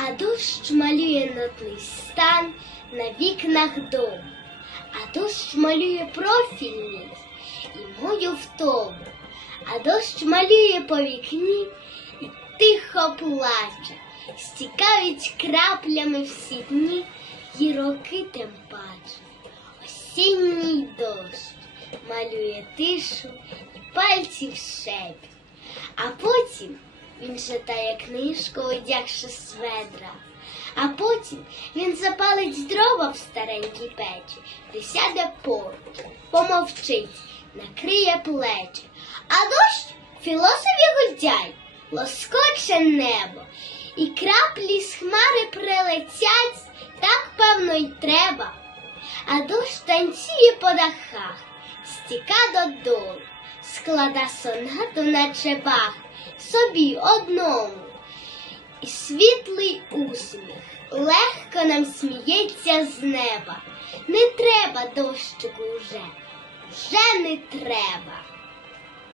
А дощ малює нотний стан на вікнах дому, а дощ малює профіль мій і мою втому, а дощ малює по вікні і тихо плаче, стікають краплями всі дні і роки тим паче. Осінній дощ малює тишу і пальців шепіт, а потім він читає книжку, одягши сведра. А потім він запалить дрова в старенькій печі, присяде поруч, помовчить, накриє плечі. А дощ філософ і гультяй, лоскоче небо, і краплі з хмари прилетять, так певно й треба. А дощ танцює по дахах, стіка додолу, склада сонату на чепах, собі одному. І світлий усміх легко нам сміється з неба. Не треба дощику вже, вже не треба.